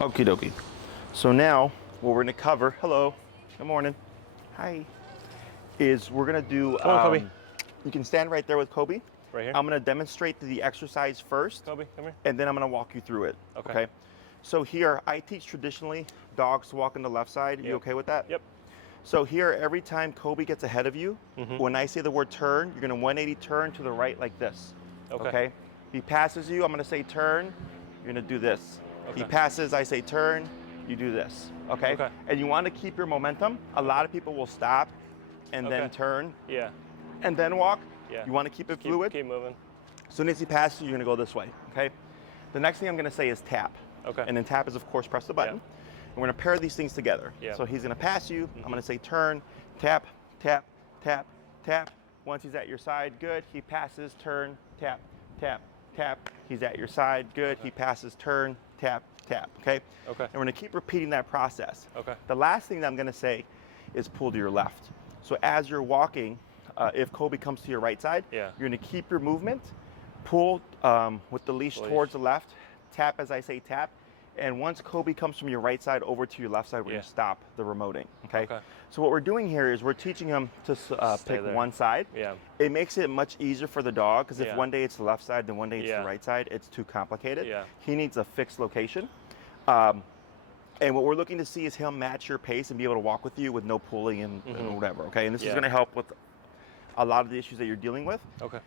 Okie dokie. So now what we're gonna cover, hello, good morning, hi, is we're gonna do, Come on, Kobe. You can stand right there with Kobe. Right here? I'm gonna demonstrate the exercise first. Kobe, come here. And then I'm gonna walk you through it, Okay. So here, I teach traditionally dogs to walk on the left side. You okay with that? Yep. So here, every time Kobe gets ahead of you, when I say the word turn, you're gonna 180 turn to the right like this, Okay. He passes you, I'm gonna say turn, you're gonna do this. He passes, I say turn, you do this, Okay. And you wanna keep your momentum. A lot of people will stop and then turn Yeah. and then walk. Yeah. You wanna keep it fluid. Keep moving. As soon as he passes you, you're gonna go this way, The next thing I'm gonna say is tap. Okay. And then tap is, of course, press the button. And we're gonna pair these things together. Yeah. So he's gonna pass you, I'm gonna say turn, tap, tap, tap, tap. Once he's at your side, good. He passes, turn, tap, tap, tap. He's at your side, good. He passes, turn, tap, tap, Okay. And we're gonna keep repeating that process. Okay. The last thing that I'm gonna say is pull to your left. So as you're walking, if Kobe comes to your right side, you're gonna keep your movement, pull with the leash towards the left, tap as I say tap, and once Kobe comes from your right side over to your left side, we're gonna stop the remoting, okay? So what we're doing here is we're teaching him to pick one side. Yeah. It makes it much easier for the dog, because if one day it's the left side, then one day it's the right side, it's too complicated. Yeah. He needs a fixed location. And what we're looking to see is him match your pace and be able to walk with you with no pulling and whatever, okay? And this is gonna help with a lot of the issues that you're dealing with. Okay.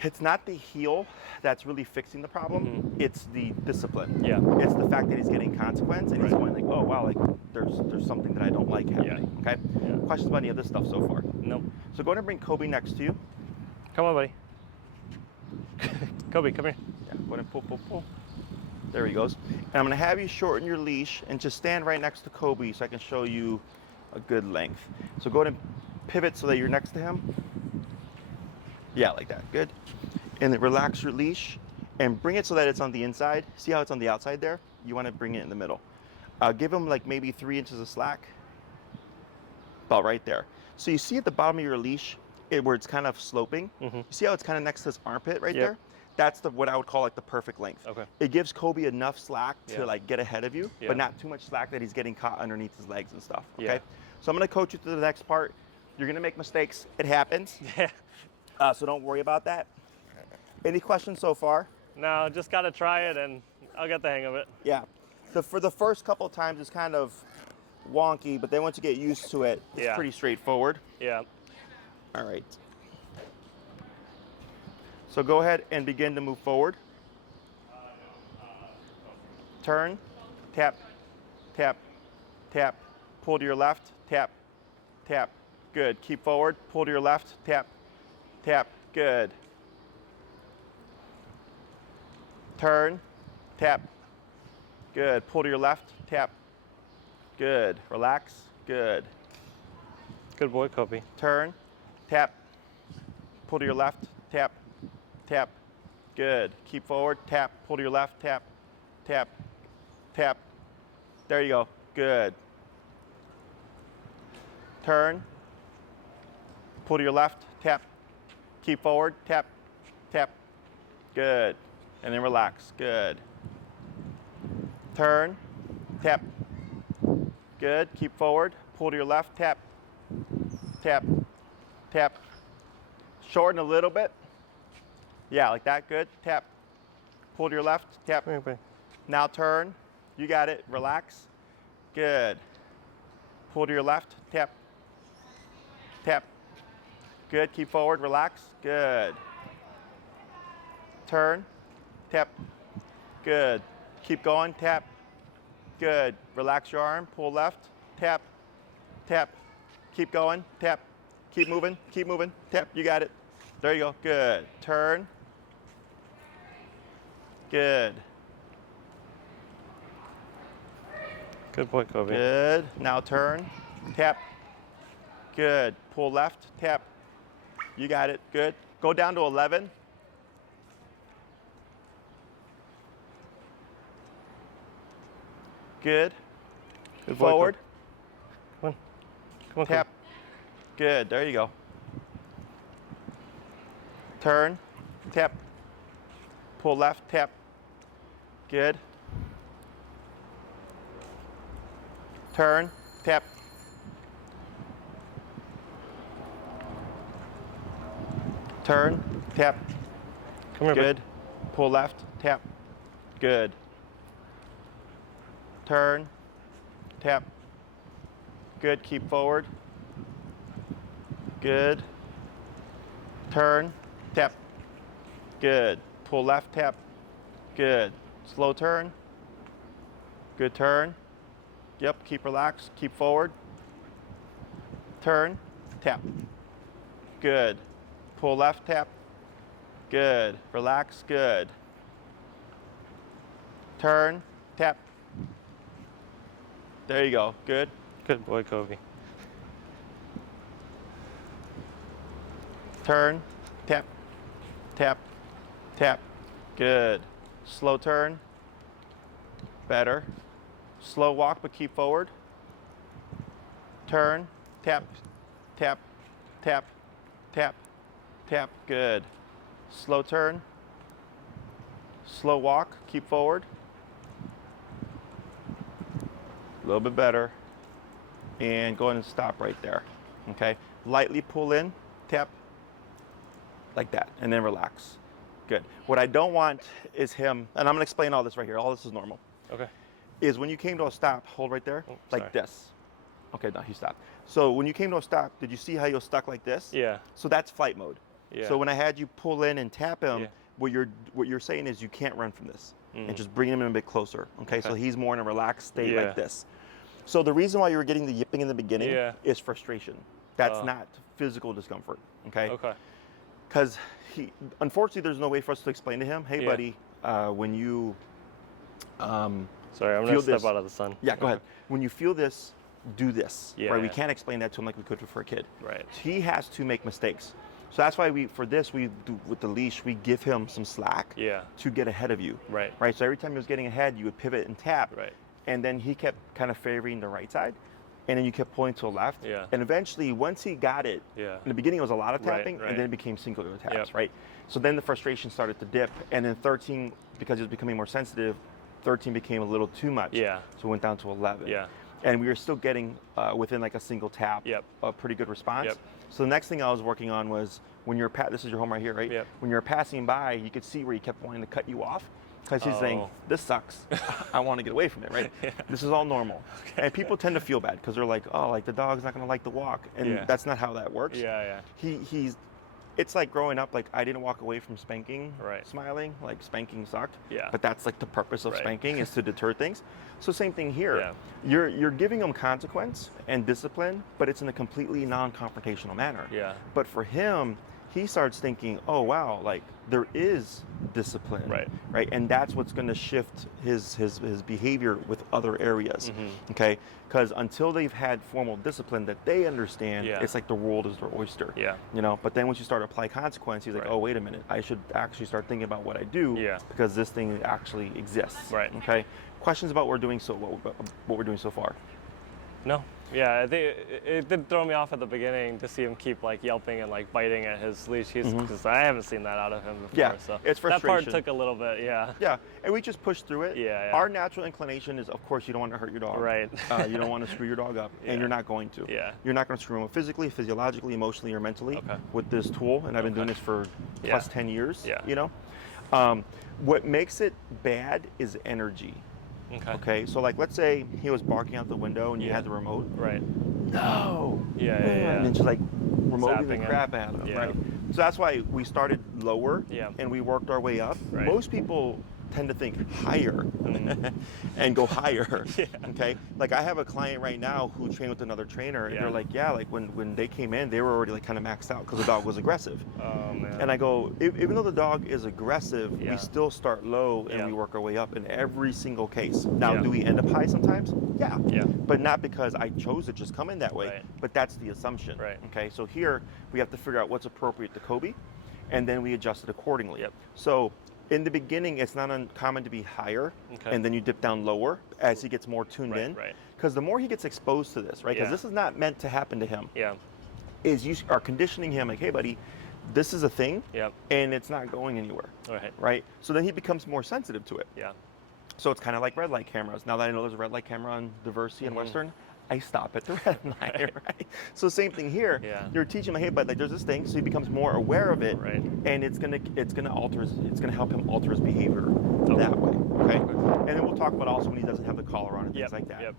It's not the heel that's really fixing the problem. It's the discipline. Yeah. It's the fact that he's getting consequence and he's going like, oh wow, like there's something that I don't like happening. Okay. Questions about any of this stuff so far? Nope. So go ahead and bring Kobe next to you. Come on, buddy. Kobe, come here. Yeah. Go ahead and pull, pull, pull. There he goes. And I'm gonna have you shorten your leash and just stand right next to Kobe so I can show you a good length. So go ahead and pivot so that you're next to him. Yeah, like that, good. And then relax your leash and bring it so that it's on the inside. See how it's on the outside there? You wanna bring it in the middle. Give him like maybe 3 inches of slack. About right there. So you see at the bottom of your leash, where it's kind of sloping, you see how it's kind of next to his armpit right there? That's what I would call like the perfect length. Okay. It gives Kobe enough slack to like get ahead of you, but not too much slack that he's getting caught underneath his legs and stuff, okay? So I'm gonna coach you through the next part. You're gonna make mistakes, it happens. Yeah. So don't worry about that. Any questions so far? No, just gotta try it and I'll get the hang of it. Yeah. So for the first couple of times, it's kind of wonky, but then once you get used to it, it's pretty straightforward. Yeah. All right. So go ahead and begin to move forward. Turn, tap, tap, tap, pull to your left, tap, tap, good. Keep forward, pull to your left, tap, tap, good. Turn, tap, good. Pull to your left, tap, good. Relax, good. Good boy, Kobe. Turn, tap, pull to your left, tap, tap, good. Keep forward, tap, pull to your left, tap, tap, tap. There you go, good. Turn, pull to your left, tap, keep forward, tap, tap, good. And then relax, good. Turn, tap, good. Keep forward, pull to your left, tap, tap, tap. Shorten a little bit. Yeah, like that, good. Tap, pull to your left, tap. Now turn, you got it, relax, good. Pull to your left, tap, tap, good. Keep forward, relax, good. Turn, tap, good. Keep going, tap, good. Relax your arm, pull left, tap, tap. Keep going, tap, keep moving, tap, you got it. There you go, good. Turn, good. Good boy, Kobe. Good, now turn, tap, good. Pull left, tap, you got it, good. Go down to 11. Good. Good boy, Forward. Come on. Come on, Tap. Good. There you go. Turn. Tap. Pull left. Tap. Good. turn, tap. Turn, tap. Come here, Good. Pull left, tap. Good. Turn, tap. Good. Keep forward. Good. Turn, tap. Good. Pull left, tap. Good. Slow turn. Good turn. Yep, keep relaxed, keep forward. Turn, tap. Good. Pull left, tap. Good. Relax, good. Turn, tap. There you go, good. Good boy, Kobe. Turn, tap, tap, tap. Good. Slow turn. Better. Slow walk, but keep forward. Turn, tap, tap, tap, tap, tap. Good. Slow turn. Slow walk, keep forward. A little bit better. And go ahead and stop right there. Okay. Lightly pull in, tap, like that, and then relax. Good. What I don't want is him, and I'm gonna explain all this right here. All this is normal. Okay. Is when you came to a stop, hold right there, Oh, like sorry. this. Okay, no, he stopped. So when you came to a stop, did you see how you're stuck like this? Yeah. So that's flight mode. Yeah. So when I had you pull in and tap him, Yeah. what you're saying is you can't run from this, and Mhm. just bring him in a bit closer. Okay, so Okay. he's more in a relaxed state Yeah. like this. So the reason why you were getting the yipping in the beginning Yeah. is frustration. That's Oh. not physical discomfort. Okay. Okay. Because unfortunately, there's no way for us to explain to him, hey, Yeah. buddy, when you Sorry, I'm feel gonna step this- out of the sun. yeah, go ahead. When you feel this, do this. Yeah, Right? We yeah. can't explain that to him like we could for a kid. Right. He has to make mistakes. So that's why we do with the leash, we give him some slack Yeah. to get ahead of you. Right. Right. So every time he was getting ahead, you would pivot and tap. Right. And then he kept kind of favoring the right side. And then you kept pulling to the left. Yeah. And eventually, once he got it, Yeah. in the beginning it was a lot of Right, tapping, right. and then it became singular taps, Yep. right? So then the frustration started to dip, and then 13, because he was becoming more sensitive, 13 became a little too much. Yeah. So it went down to 11. Yeah. And we were still getting within like a single tap, Yep. a pretty good response. Yep. So the next thing I was working on was when you're this is your home right here, right? Yep. When you're passing by, you could see where he kept wanting to cut you off. Because he's saying, Oh. this sucks. I want to get away from it, right? Yeah. This is all normal. And people tend to feel bad because they're like, oh, like the dog's not going to like the walk. And Yeah. that's not how that works. Yeah. Yeah. It's like growing up, like I didn't walk away from spanking, Right. smiling, like spanking sucked. Yeah. But that's like the purpose of Right. spanking is to deter things. So same thing here. Yeah. You're giving them consequence and discipline, but it's in a completely non-confrontational manner. Yeah. But for him, he starts thinking, oh wow, like there is discipline, Right. right? And that's what's going to shift his behavior with other areas, okay? Because until they've had formal discipline that they understand, Yeah. it's like the world is their oyster, Yeah. you know. But then once you start to apply consequence, he's like, Right. oh wait a minute, I should actually start thinking about what I do, Yeah. because this thing actually exists, Right. Okay. Questions about what we're doing so far? No. Yeah, I think it did throw me off at the beginning to see him keep like yelping and like biting at his leash. Because I haven't seen that out of him before. Yeah, so it's that part frustration. took a little bit. Yeah. Yeah, and we just push through it. Yeah, yeah. Our natural inclination is, of course, you don't want to hurt your dog. Right. You don't want to screw your dog up, Yeah. and you're not going to. Yeah. You're not going to screw him up physically, physiologically, emotionally, or mentally Okay. with this tool. And I've been doing Okay. this for Yeah. plus 10 years. Yeah. You know, what makes it bad is energy. Okay. Okay, so like let's say he was barking out the window and you Yeah. had the remote. Right. No. Yeah. And then just like remoting the Zapping him. crap out of him, Yeah. right? So that's why we started lower Yeah. and we worked our way up. Right. Most people tend to think higher and go higher. Yeah. Okay. Like I have a client right now who trained with another trainer and Yeah. they're like, yeah, like when they came in, they were already like kind of maxed out because the dog was aggressive. Oh man. And I go, even though the dog is aggressive, Yeah. we still start low and Yeah. we work our way up in every single case. Now, Yeah. do we end up high sometimes? Yeah. Yeah. But not because I chose to just come in that way, Right. but that's the assumption. Right. Okay, so here we have to figure out what's appropriate to Kobe, and then we adjust it accordingly. Yep. So in the beginning, it's not uncommon to be higher, Okay. and then you dip down lower as he gets more tuned Right, in. right. Because the more he gets exposed to this, right? Because Yeah. this is not meant to happen to him. Yeah. Is you are conditioning him like, hey, buddy, this is a thing, Yep. and it's not going anywhere, Right. right? So then he becomes more sensitive to it. Yeah. So it's kind of like red light cameras. Now that I know there's a red light camera on Diversity and Mhm. Western, I stop at the red light, right? So same thing here. Yeah. You're teaching him, hey, but like there's this thing, so he becomes more aware of it, Right. and it's gonna help him alter his behavior that way. Okay. And then we'll talk about also when he doesn't have the collar on and things like that. Yep.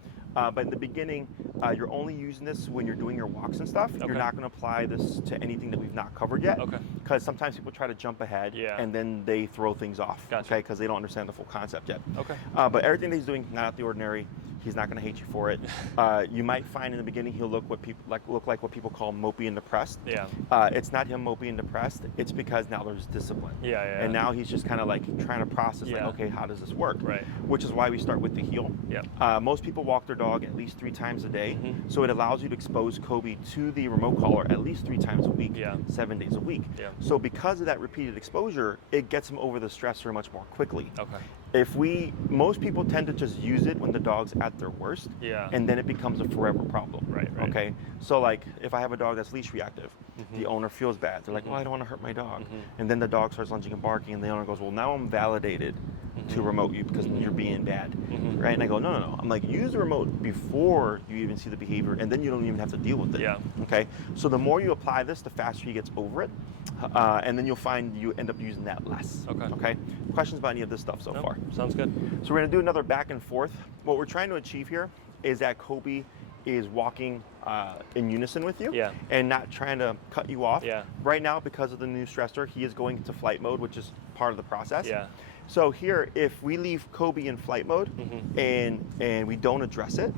But in the beginning, you're only using this when you're doing your walks and stuff. You're not going to apply this to anything that we've not covered yet. Okay. Because sometimes people try to jump ahead and then they throw things off. Gotcha. Okay, because they don't understand the full concept yet. Okay. But everything that he's doing, not out the ordinary. He's not going to hate you for it. You might find in the beginning he'll look like what people call mopey and depressed. Yeah. It's not him mopey and depressed. It's because now there's discipline. Yeah. And now he's just kind of like trying to process, like, okay, how does this work? Right. Which is why we start with the heel. Yep. Most people walk their dog at least 3 times a day, so it allows you to expose Kobe to the remote collar at least 3 times a week, 7 days a week. Yeah. So because of that repeated exposure, it gets him over the stressor much more quickly. Okay. Most people tend to just use it when the dog's at their worst, and then it becomes a forever problem. Right. Okay. So like if I have a dog that's leash reactive, the owner feels bad. They're like, well, I don't want to hurt my dog. And then the dog starts lunging and barking, and the owner goes, well, now I'm validated to remote you because you're being bad. Right. And I go, no. I'm like, use the remote before you even see the behavior, and then you don't even have to deal with it. Yeah. Okay. So the more you apply this, the faster he gets over it. And then you'll find you end up using that less. Okay. Questions about any of this stuff so far? Sounds good. So we're going to do another back and forth. What we're trying to achieve here is that Kobe is walking in unison with you and not trying to cut you off. Right now, because of the new stressor, he is going into flight mode, which is part of the process. So here, if we leave Kobe in flight mode and we don't address it,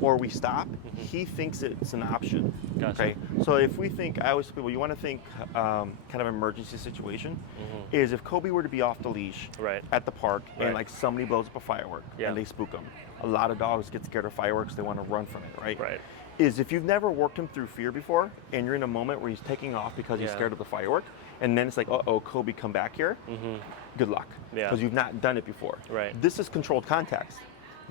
or we stop, he thinks it's an option. Okay. So if we think, I always tell people, you want to think kind of emergency situation, is if Kobe were to be off the leash at the park and like somebody blows up a firework and they spook him. A lot of dogs get scared of fireworks, they want to run from it, right? Is if you've never worked him through fear before and you're in a moment where he's taking off because he's scared of the firework, and then it's like, uh-oh, Kobe, come back here, good luck, because you've not done it before. This is controlled context.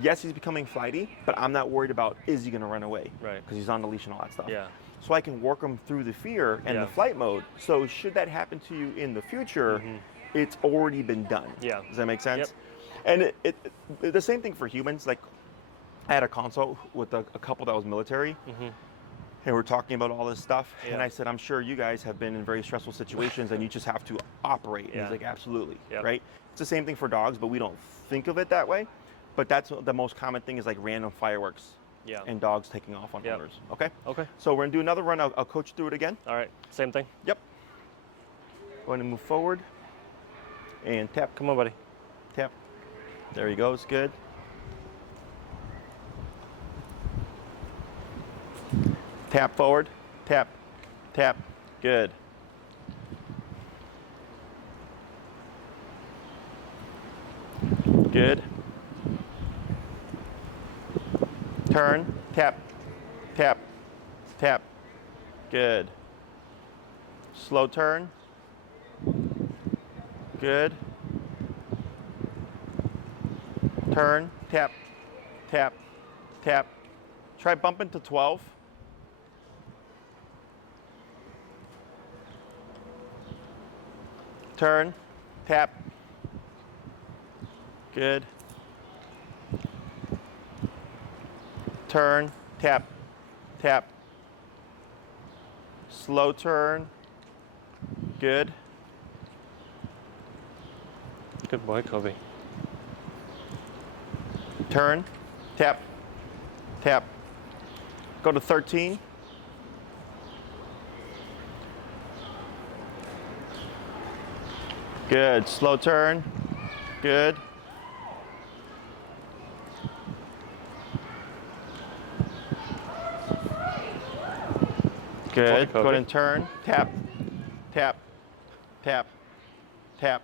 Yes, he's becoming flighty, but I'm not worried about, is he going to run away? Because he's on the leash and all that stuff. So I can work him through the fear and the flight mode. So should that happen to you in the future, it's already been done. Does that make sense? And the same thing for humans. Like, I had a consult with a couple that was military, and we're talking about all this stuff. And I said, I'm sure you guys have been in very stressful situations, and you just have to operate. And he's like, absolutely, right? It's the same thing for dogs, but we don't think of it that way. But that's the most common thing, is like random fireworks and dogs taking off on owners. Okay? Okay. So we're going to do another run. I'll coach through it again. All right. Same thing? Yep. Going to move forward and tap. Come on, buddy. Tap. There he goes. Good. Tap forward. Tap. Tap. Good. Good. Turn. Tap. Tap. Tap. Good. Slow turn. Good. Turn. Tap. Tap. Tap. Try bumping to 12. Turn. Tap. Good. Turn. Tap. Tap. Slow turn. Good. Good boy, Kobe. Turn. Tap. Tap. Go to 13. Good. Slow turn. Good. Good. Go ahead and turn. Tap. Tap. Tap. Tap.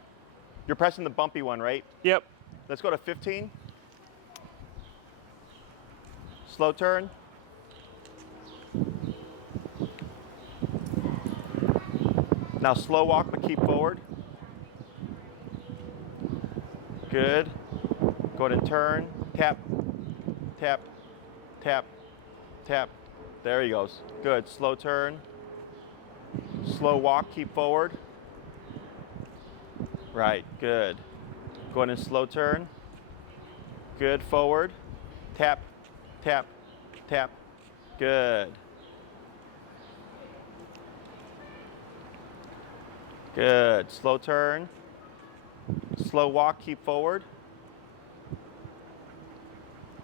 You're pressing the bumpy one, right? Yep. Let's go to 15. Slow turn. Now slow walk, but keep forward. Good. Go ahead and turn. Tap. Tap. Tap. Tap. There he goes. Good. Slow turn. Slow walk, keep forward. Right. Good. Go ahead and slow turn. Good. Forward. Tap. Tap. tap. Good. Good. Slow turn. Slow walk, keep forward.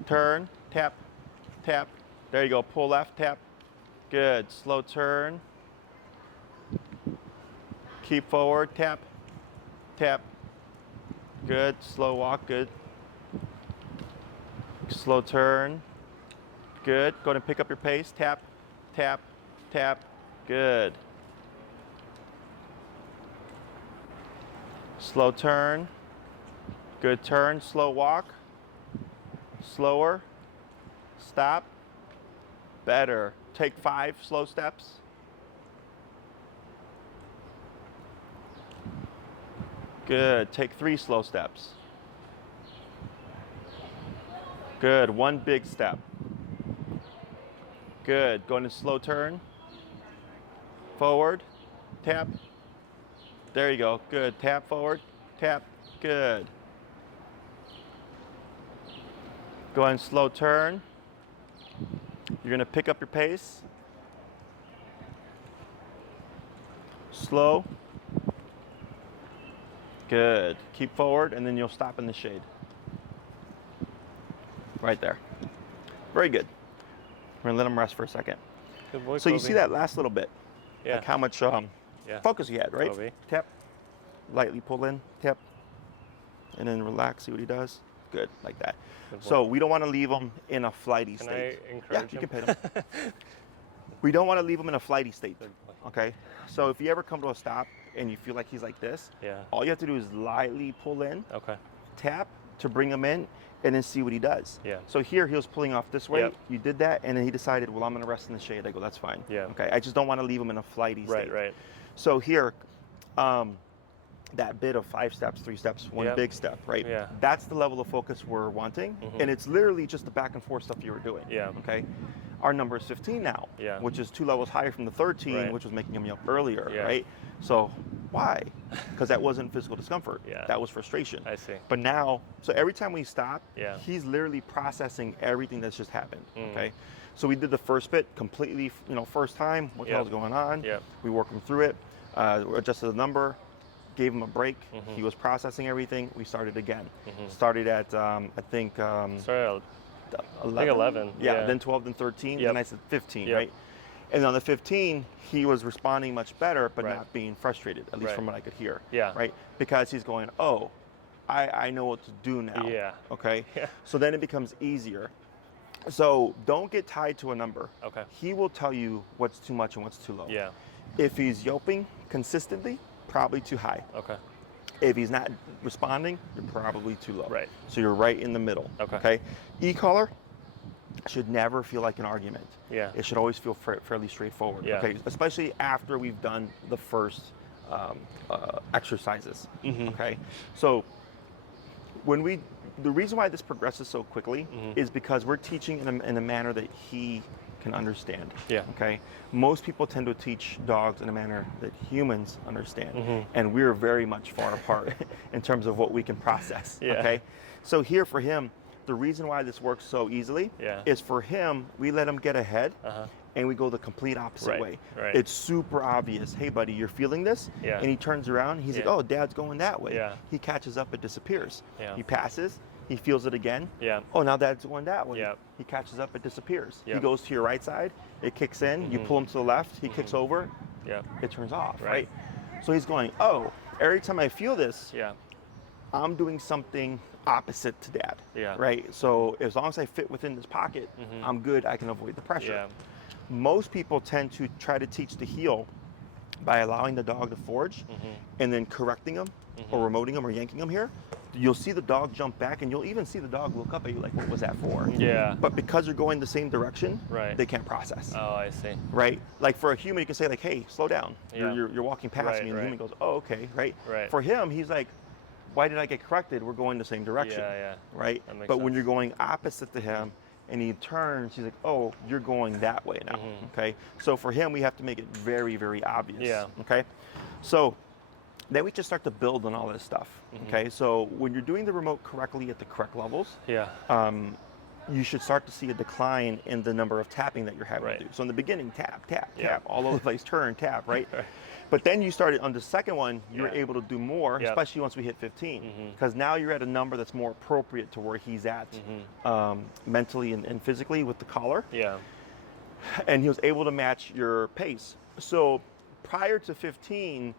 Turn, tap, tap. There you go. Pull left, tap. Good. Slow turn. Keep forward, tap, tap. Good. Slow walk, good. Slow turn. Good. Go ahead and pick up your pace. Tap, tap, tap. Good. Slow turn. Good turn. Slow walk. Slower. Stop. Better. Take 5 slow steps. Good. Take 3 slow steps. Good. 1 big step. Good. Go into slow turn. Forward. Tap. There you go. Good. Tap forward. Tap. Good. Go ahead and slow turn. You're going to pick up your pace. Slow. Good. Keep forward, and then you'll stop in the shade. Right there. Very good. We're going to let him rest for a second. Good boy, So you Kobe. see that last little bit? Yeah. Like how much Yeah. focus he had, right? Kobe. Tap. Lightly pull in. Tap. And then relax. See what he does. Good. Like that. Good boy. So we don't want to leave him in a flighty Can state. I encourage you him? can pet him. We don't want to leave him in a flighty state. Good boy. Okay? So if you ever come to a stop and you feel like he's like this, Yeah. all you have to do is lightly pull in, Okay. tap to bring him in, and then see what he does. Yeah. So here he was pulling off this way. Yep. You did that, and then he decided, well, I'm going to rest in the shade. I go, that's fine. Yeah. Okay. I just don't want to leave him in a flighty state. Right. So here, that bit of 5 steps, 3 steps, 1 Yep. big step, right? Yeah. That's the level of focus we're wanting, and it's literally just the back and forth stuff you were doing. Yeah. Okay. Our number is 15 now, Yeah. which is 2 levels higher from the 13, Right. which was making him yelp earlier, Yeah. right? So why? Because that wasn't physical discomfort. Yeah. That was frustration. I see. But now, so every time we stop, Yeah. he's literally processing everything that's just happened. Mm. Okay. So we did the first bit completely, first time, what the Yep. hell's going on? Yep. We worked him through it, adjusted the number, gave him a break. Mm-hmm. He was processing everything. We started again. Started at, I think, Sorry, 11. 11, Yeah, yeah. then 12, then 13, Yep. then I said 15, Yep. right? And on the 15, he was responding much better, but Right. not being frustrated, at least Right. from what I could hear. Yeah. Right? Because he's going, oh, I know what to do now. Yeah. Okay? Yeah. So then it becomes easier. So don't get tied to a number. Okay. He will tell you what's too much and what's too low. Yeah. If he's yelping consistently, probably too high. Okay. If he's not responding, you're probably too low. Right. So you're right in the middle. Okay. E-collar should never feel like an argument. Yeah. It should always feel fairly straightforward. Yeah. Okay. Especially after we've done the first exercises. Mm-hmm. Okay. So the reason why this progresses so quickly is because we're teaching in a manner that he can understand. Yeah. Okay. Most people tend to teach dogs in a manner that humans understand, Mm-hmm. and we're very much far apart in terms of what we can process. Yeah. Okay. So here for him, the reason why this works so easily Yeah. is for him, we let him get ahead. Uh-huh. And we go the complete opposite Right, way. right. It's super obvious. Hey, buddy, you're feeling this? Yeah. And he turns around. He's like, Yeah. oh, Dad's going that way. Yeah. He catches up. It disappears. Yeah. He passes. He feels it again. Yeah. Oh, now Dad's going that way. Yeah. He catches up. It disappears. He Yeah. goes to your right side. It kicks in. You pull him to the left. He kicks over. Yeah. It turns off. Right. Right. So he's going, oh, every time I feel this, Yeah. I'm doing something opposite to Dad. Yeah. Right. So as long as I fit within this pocket, I'm good. I can avoid the pressure. Yeah. Most people tend to try to teach the heel by allowing the dog to forage and then correcting him or remoting him or yanking him here. You'll see the dog jump back, and you'll even see the dog look up at you like, what was that for? Yeah. But because you're going the same direction, Right. they can't process. Oh, I see. Right? Like for a human, you can say like, hey, slow down. Yeah. You're walking past Right, me, and the right. human goes, oh, okay, right? Right. For him, he's like, why did I get corrected? We're going the same direction. Yeah, yeah. Right? That makes But when sense. you're going opposite to him and he turns, he's like, oh, you're going that way now. Okay? So for him, we have to make it very, very obvious. Yeah. Okay? So then we just start to build on all this stuff. Okay? So when you're doing the remote correctly at the correct levels, Yeah. you should start to see a decline in the number of tapping that you're having Right. to do. So in the beginning, tap, tap, Yeah. tap, all over the place, turn, tap, right? Right. But then you started on the second one, you're Yeah. able to do more, Yep. especially once we hit 15, because now you're at a number that's more appropriate to where he's at mentally and physically with the collar. Yeah. And he was able to match your pace. So prior to 15,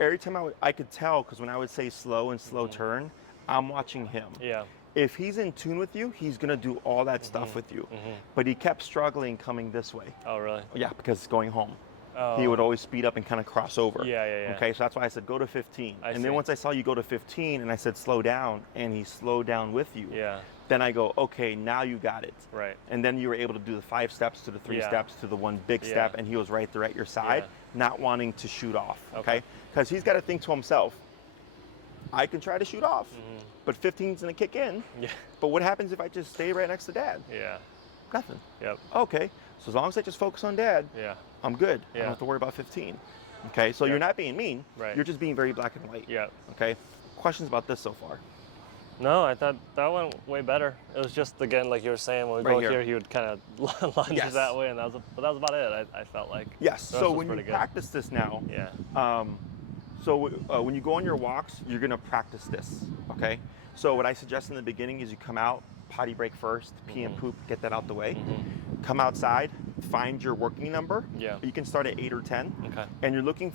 every time I could tell, because when I would say slow and slow turn, I'm watching him. Yeah. If he's in tune with you, he's gonna do all that stuff with you. But he kept struggling coming this way. Oh, really? Yeah, because it's going home. Oh. He would always speed up and kind of cross over. Yeah, yeah, yeah. Okay, so that's why I said go to 15. I and see. then once I saw you go to 15 and I said slow down, and he slowed down with you, Yeah. then I go, okay, now you got it. Right. And then you were able to do the 5 steps to the 3 Yeah. steps to the 1 big Yeah. step, and he was right there at your side, Yeah. not wanting to shoot off, Okay. okay? Because he's got to think to himself, I can try to shoot off, but 15's gonna kick in. Yeah. But what happens if I just stay right next to dad? Yeah. Nothing. Yep. Okay, so as long as I just focus on dad, Yeah. I'm good. I Yeah. don't have to worry about 15. Okay, so Yep. you're not being mean. Right. You're just being very black and white. Yeah. Okay. Questions about this so far? No, I thought that went way better. It was just, again, like you were saying, when we Right go here. here, he would kind of lunge Yes. that way, and that was about it. I felt like. Yes. The rest So was when you pretty good. practice this now, Yeah. when you go on your walks, you're gonna practice this. Okay. So what I suggest in the beginning is you come out, potty break first, pee and poop, get that out the way. Come outside, find your working number. Yeah. You can start at 8 or 10. Okay. And you're looking.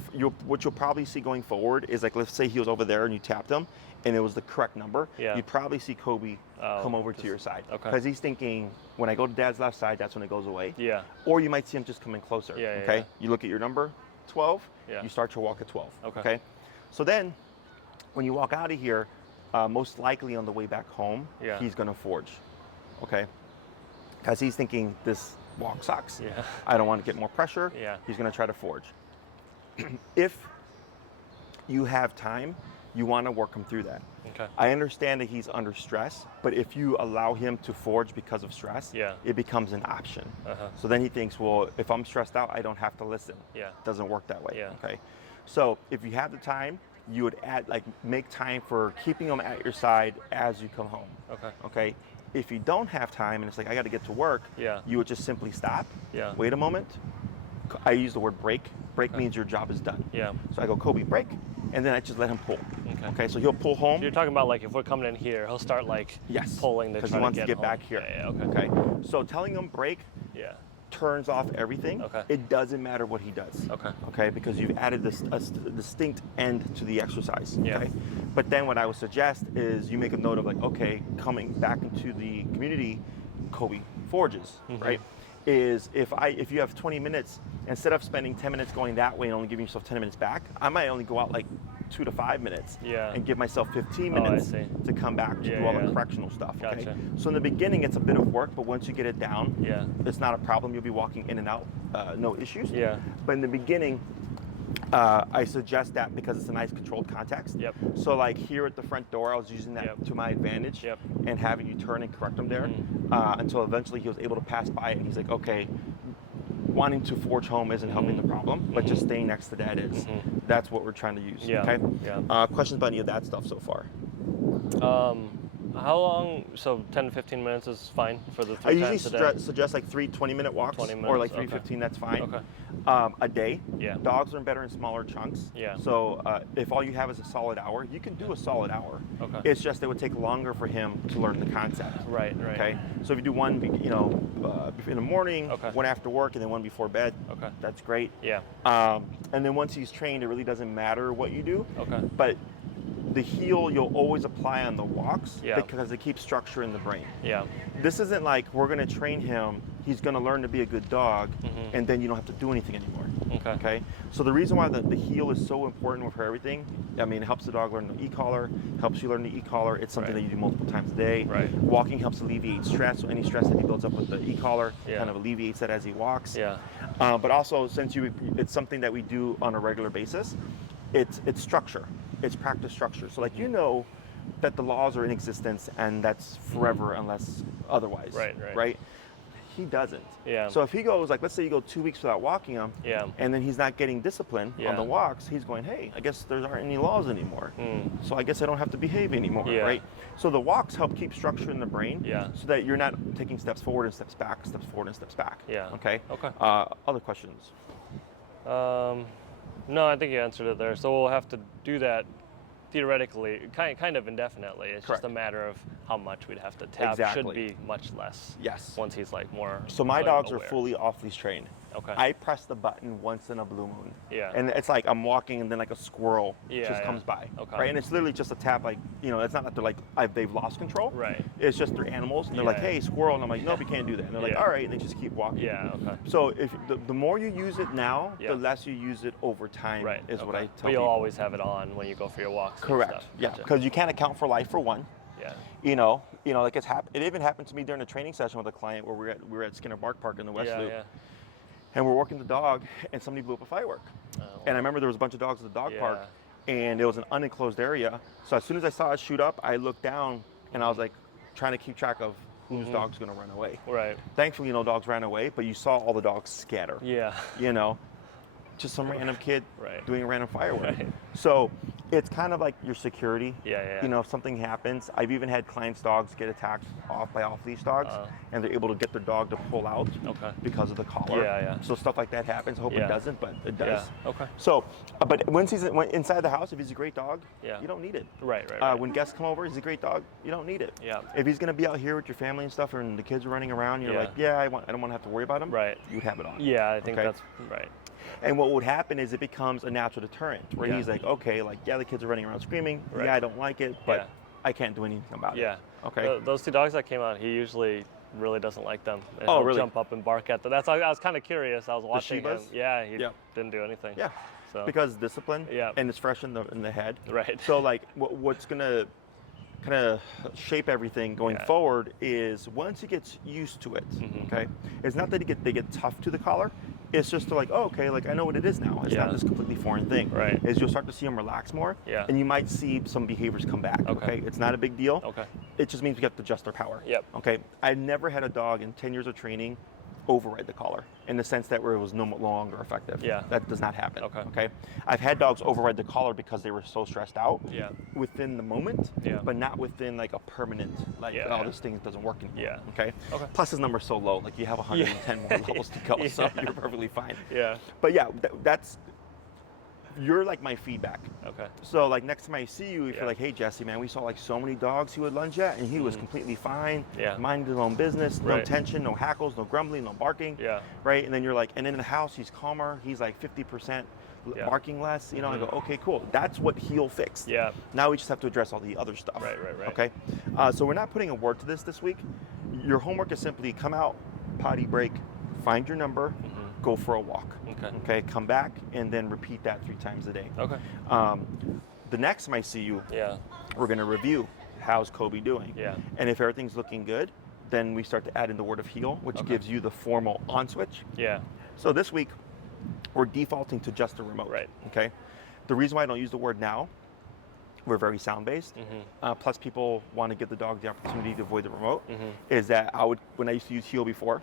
What you'll probably see going forward is like, let's say he was over there and you tapped him, and it was the correct number. Yeah. You'd probably see Kobe Oh, come over to just- your side. okay. Because he's thinking, when I go to dad's left side, that's when it goes away. Yeah. Or you might see him just coming closer. Yeah, yeah, okay. yeah. You look at your number, 12. Yeah. You start your walk at 12. Okay. So then, when you walk out of here, most likely on the way back home, Yeah. he's gonna forge. Okay. Because he's thinking this walk sucks. Yeah. I don't want to get more pressure. Yeah. He's going to try to forge. If you have time, you want to work him through that. Okay. I understand that he's under stress, but if you allow him to forge because of stress, Yeah. it becomes an option. Uh-huh. So then he thinks, well, if I'm stressed out, I don't have to listen. Yeah. It doesn't work that way. Yeah. Okay. So if you have the time, you would make time for keeping him at your side as you come home. Okay. Okay. If you don't have time and it's like, I got to get to work, Yeah. you would just simply stop. Yeah. Wait a moment. I use the word break. Break means your job is done. Yeah. So I go, Kobe, break, and then I just let him pull. Okay. Okay, so he'll pull home. You're talking about like if we're coming in here, he'll start like Yes. pulling to Because try he wants to to get get back home. here. Yeah, yeah, okay. Okay. So telling him break Yeah. turns off everything. Okay. It doesn't matter what he does. Okay. Okay, because you've added this a distinct end to the exercise. Yeah. Okay. But then what I would suggest is you make a note of like, okay, coming back into the community, Kobe forges, right? Is if you have 20 minutes, instead of spending 10 minutes going that way and only giving yourself 10 minutes back, I might only go out like 2 to 5 minutes Yeah. and give myself 15 Oh, I minutes see. to come back to Yeah, do all yeah. the correctional stuff. Okay. Gotcha. So in the beginning, it's a bit of work, but once you get it down, Yeah. it's not a problem. You'll be walking in and out, no issues. Yeah. But in the beginning, I suggest that because it's a nice controlled context. Yep. So like here at the front door, I was using that Yep. to my advantage Yep. and having you turn and correct him there until eventually he was able to pass by it and he's like, okay, wanting to forge home isn't helping the problem, but just staying next to that is. That's what we're trying to use. Yeah. Okay. Yeah. Questions about any of that stuff so far? How long? So 10 to 15 minutes is fine for the I three usually times a day. suggest like 3 20-minute walks 20 or like minutes, 3:15. That's fine. Okay. A day. Yeah. Dogs learn better in smaller chunks. Yeah. So if all you have is a solid hour, you can do a solid hour. Okay. It's just it would take longer for him to learn the concept. Right. Right. Okay. So if you do one, in the morning, Okay. one after work, and then one before bed. Okay. That's great. Yeah. And then once he's trained, it really doesn't matter what you do. Okay. But the heel you'll always apply on the walks Yeah. because it keeps structure in the brain. Yeah. This isn't like we're going to train him, he's going to learn to be a good dog, and then you don't have to do anything anymore. Okay. Okay? So the reason why the heel is so important for everything, I mean, it helps the dog learn the e-collar, helps you learn the e-collar. It's something Right. that you do multiple times a day. Right. Walking helps alleviate stress, so any stress that he builds up with the e-collar Yeah. kind of alleviates that as he walks. Yeah. But also, since it's something that we do on a regular basis, it's structure. It's practice structure. So like you know that the laws are in existence and that's forever unless otherwise. Right, right. Right? he doesn't. Yeah. So if he goes, like, let's say you go 2 weeks without walking him, Yeah. and then he's not getting discipline on Yeah. the walks, he's going, hey, I guess there aren't any laws anymore. So I guess I don't have to behave anymore, Yeah. right? So the walks help keep structure in the brain Yeah. so that you're not taking steps forward and steps back, steps forward and steps back. Yeah. Okay? Okay. Other questions? No, I think you answered it there. So we'll have to do that theoretically, kind of indefinitely. It's Correct. just a matter of how much we'd have to tap. Exactly. Should be much less. Yes. Once he's like more. So my dogs aware. are fully off-leash trained. Okay. I press the button once in a blue moon. Yeah. And it's like I'm walking and then like a squirrel Yeah, just yeah. comes by. Okay. Right? And it's literally just a tap, like, you know, it's not that they're like, they've lost control. Right. It's just they're animals and they're like, Yeah. hey, squirrel. And I'm like, nope, you can't do that. And they're like, Yeah. all right. And they just keep walking. Yeah. Okay. So if the more you use it now, Yeah. the less you use it over time Right. is what I tell But you'll people. always have it on when you go for your walks. and Correct. stuff. Yeah. Gotcha. Because you can't account for life for one. Yeah. You know, like it even happened to me during a training session with a client where we were at Skinner Bark Park in the West Yeah. Loop. Yeah. And we're walking the dog, and somebody blew up a firework. Oh, And I remember there was a bunch of dogs at the dog park, Yeah. and it was an unenclosed area. So as soon as I saw it shoot up, I looked down, and I was like trying to keep track of whose dog's going to run away. Right. Thankfully, no dogs ran away, but you saw all the dogs scatter. Yeah. You know, just some random kid Right. doing a random firework. Right. So it's kind of like your security. Yeah, yeah. You know, if something happens, I've even had clients' dogs get attacked by off-leash dogs, and they're able to get their dog to pull out Okay. because of the collar. Yeah, yeah. So stuff like that happens. I hope Yeah. it doesn't, but it does. Yeah. Okay. So, but when inside the house, if he's a great dog, Yeah. you don't need it. Right. Right. When guests come over, he's a great dog. You don't need it. Yeah. If he's gonna be out here with your family and stuff, and the kids are running around, you're Yeah. like, yeah, I don't want to have to worry about him. Right. You'd have it on. Yeah, I think Okay. that's right. And what would happen is it becomes a natural deterrent where Yeah. he's like, okay, like, yeah, the kids are running around screaming. Right. Yeah, I don't like it, but Yeah. I can't do anything about Yeah. it. Okay. Those two dogs that came out, he usually really doesn't like them. And Oh, he'll really? Jump up and bark at them. That's I was kind of curious. I was watching him. Shibas? Yeah, he Yeah. didn't do anything. Yeah. So Because discipline. Yeah. And it's fresh in the head. Right. So like what's gonna kind of shape everything going Yeah. forward is once he gets used to it. Okay. It's not that they get tough to the collar. It's just like, oh, okay, like I know what it is now. It's Yeah. not this completely foreign thing. Right. Is you'll start to see him relax more. Yeah. And you might see some behaviors come back. Okay. It's not a big deal. Okay. It just means we have to adjust our power. Yep. Okay. I've never had a dog in 10 years of training override the collar in the sense that where it was no longer effective. Yeah. That does not happen. Okay. Okay. I've had dogs override the collar because they were so stressed out. Yeah. Within the moment. Yeah. But not within like a permanent like Yeah, oh yeah. this thing doesn't work anymore. Yeah. Okay. Okay. Plus his number's so low. Like you have 110 more levels to go, so Yeah. you're perfectly fine. Yeah. But yeah, that's you're like my feedback. Okay. So like next time I see you, if Yeah. you're like, hey Jesse, man, we saw like so many dogs he would lunge at, and he was completely fine, Yeah. minded his own business, no Right. tension, no hackles, no grumbling, no barking, Yeah. right? And then you're like, and in the house he's calmer, he's like 50% Yeah. barking less, you know. I go, okay, cool. That's what he'll fix. Yeah. Now we just have to address all the other stuff. Right. Okay. So we're not putting a word to this week. Your homework is simply come out, potty break, find your number, go for a walk. Okay. Okay. Come back and then repeat that 3 times a day. Okay. The next time I see you, Yeah. we're going to review how's Kobe doing. Yeah. And if everything's looking good, then we start to add in the word of heel, which Okay. gives you the formal on switch. Yeah. So this week, we're defaulting to just a remote. Right. Okay. The reason why I don't use the word now, we're very sound based. Plus, people want to give the dog the opportunity to avoid the remote. Is that when I used to use heel before,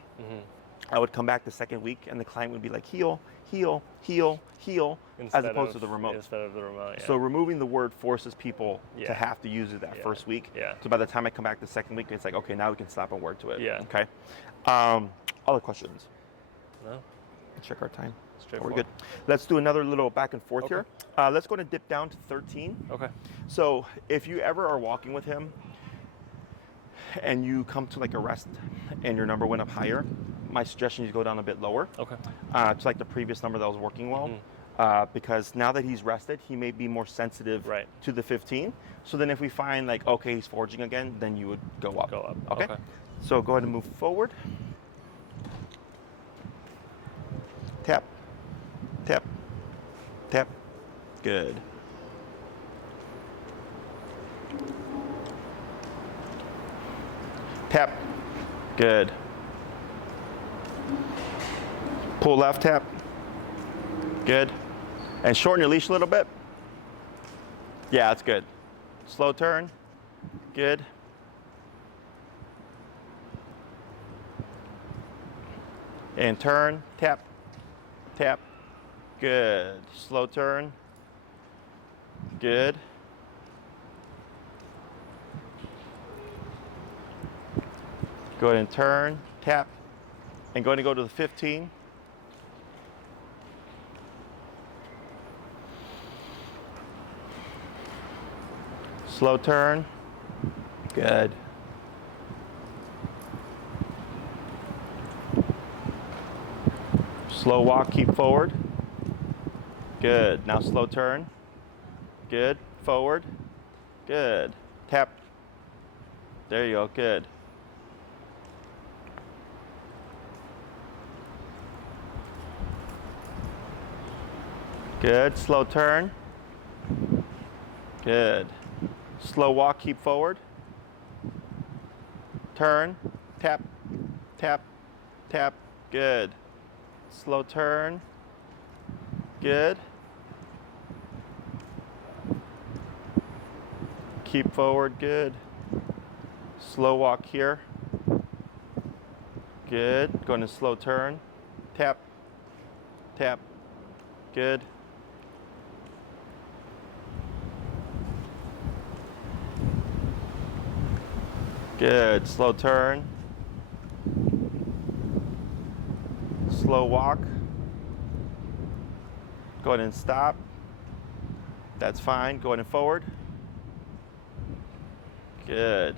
I would come back the second week and the client would be like heel, heel, heel, heel, as opposed to the remote. Instead of the remote. Yeah. So removing the word forces people Yeah. to have to use it that Yeah. first week. Yeah. So by the time I come back the second week, it's like, okay, now we can slap a word to it. Yeah. Okay. Other questions? No. Check our time. We're Straightforward. good. Let's do another little back and forth Okay. here. Let's go to dip down to 13. Okay. So if you ever are walking with him and you come to like a rest and your number went up higher, my suggestion is go down a bit lower. Okay. To like the previous number that was working well. Because now that he's rested, he may be more sensitive Right. to the 15. So then if we find like, okay, he's foraging again, then you would go up. Go up. Okay? Okay. So go ahead and move forward. Tap, tap, tap. Good. Tap. Good. Pull left, tap. Good. And shorten your leash a little bit. Yeah, that's good. Slow turn. Good. And turn, tap, tap. Good. Slow turn. Good. Go ahead and turn, tap, and going to go to the 15. Slow turn. Good. Slow walk, keep forward. Good. Now slow turn. Good. Forward. Good. Tap. There you go. Good. Good. Slow turn. Good. Slow walk, keep forward. Turn. Tap. Tap. Tap. Good. Slow turn. Good. Keep forward. Good. Slow walk here. Good. Going to slow turn. Tap. Tap. Good. Good. Slow turn. Slow walk. Go ahead and stop. That's fine. Go ahead and forward. Good.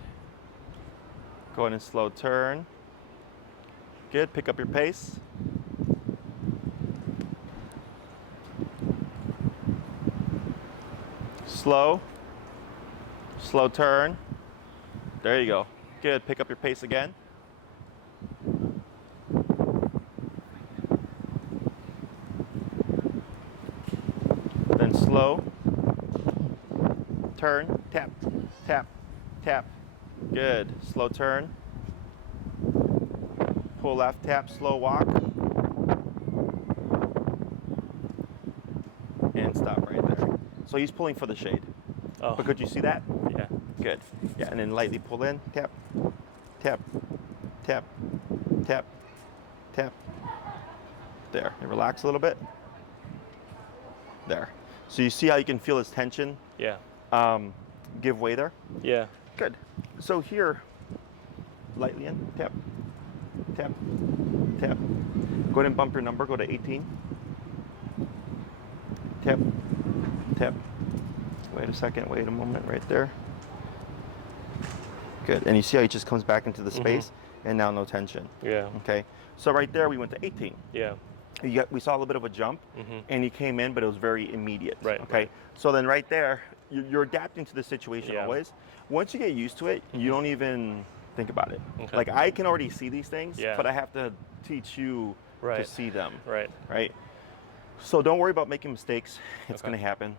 Go ahead and slow turn. Good. Pick up your pace. Slow. Slow turn. There you go. Good. Pick up your pace again. Then slow. Turn. Tap. Tap. Tap. Good. Slow turn. Pull left, tap, slow walk. And stop right there. So he's pulling for the shade. Oh. But could you see that? Yeah. Good. Yeah, and then lightly pull in, tap, tap, tap, tap, tap. There. And relax a little bit. There. So you see how you can feel his tension Yeah. give way there? Yeah. Good. So here, lightly in, tap, tap, tap. Go ahead and bump your number, go to 18. Tap, tap. Wait a second, wait a moment, right there. Good, and you see how he just comes back into the space, and now no tension. Yeah. Okay, so right there we went to 18. Yeah. We saw a little bit of a jump, and he came in, but it was very immediate. Right, Okay, right. so then right there, you're adapting to the situation Yeah. always. Once you get used to it, you don't even think about it. Okay. Like I can already see these things, Yeah. but I have to teach you to Right. see them. Right. Right. So don't worry about making mistakes. It's Okay. going to happen.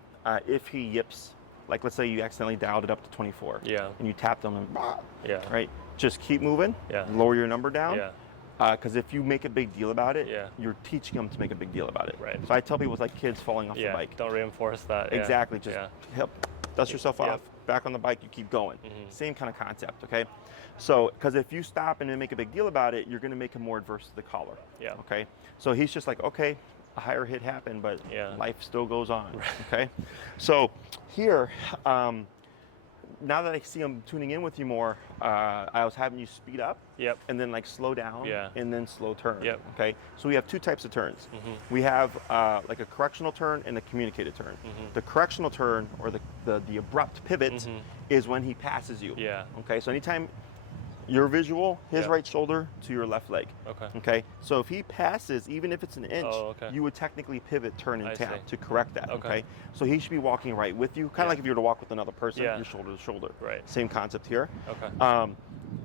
If he yips, like let's say you accidentally dialed it up to 24, Yeah. and you tapped him, and Yeah. right, just keep moving. Yeah. Lower your number down. Yeah. Because if you make a big deal about it, Yeah. you're teaching them to make a big deal about it. Right. So I tell people it's like kids falling off Yeah. the bike. Don't reinforce that. Yeah. Exactly. Just Yeah. help dust yourself Yep. off. Back on the bike, you keep going. Same kind of concept. Okay. So because if you stop and then make a big deal about it, you're going to make him more adverse to the collar. Yeah. Okay. So he's just like, okay, a higher hit happened, but Yeah. life still goes on. Okay. So here, now that I see him tuning in with you more, I was having you speed up. Yep. And then like slow down. Yeah. And then slow turn. Yep. Okay. So we have two types of turns. We have like a correctional turn and a communicated turn. The correctional turn or the abrupt pivot is when he passes you. Yeah. Okay. So anytime your visual, his Yep. right shoulder to your left leg. Okay. Okay. So if he passes, even if it's an inch, Oh, okay. you would technically pivot, turn, and I tap see. to correct that. Okay. Okay. So he should be walking right with you, kind of Yeah. like if you were to walk with another person, Yeah. you're shoulder to shoulder. Right. Same concept here. Okay.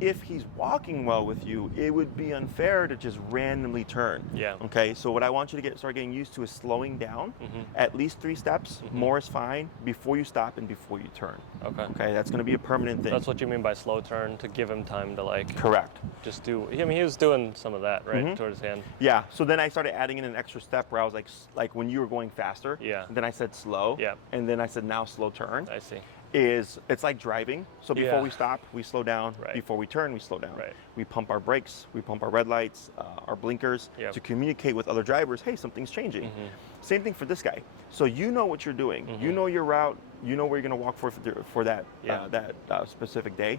If he's walking well with you, it would be unfair to just randomly turn. Yeah. Okay. So what I want you to start getting used to is slowing down. At least 3 steps. More is fine. Before you stop and before you turn. Okay. Okay. That's going to be a permanent thing. That's what you mean by slow turn, to give him time to like Correct. just do. I mean, he was doing some of that right towards his hand. Yeah. So then I started adding in an extra step where I was like when you were going faster. Yeah. Then I said slow. Yeah. And then I said now slow turn. I see. is it's like driving. So before Yeah. we stop, we slow down. Right. Before we turn, we slow down. Right. We pump our brakes, we pump our red lights, our blinkers Yep. to communicate with other drivers, hey, something's changing. Same thing for this guy. So you know what you're doing. You know your route. You know where you're going to walk for that Yeah. that specific day.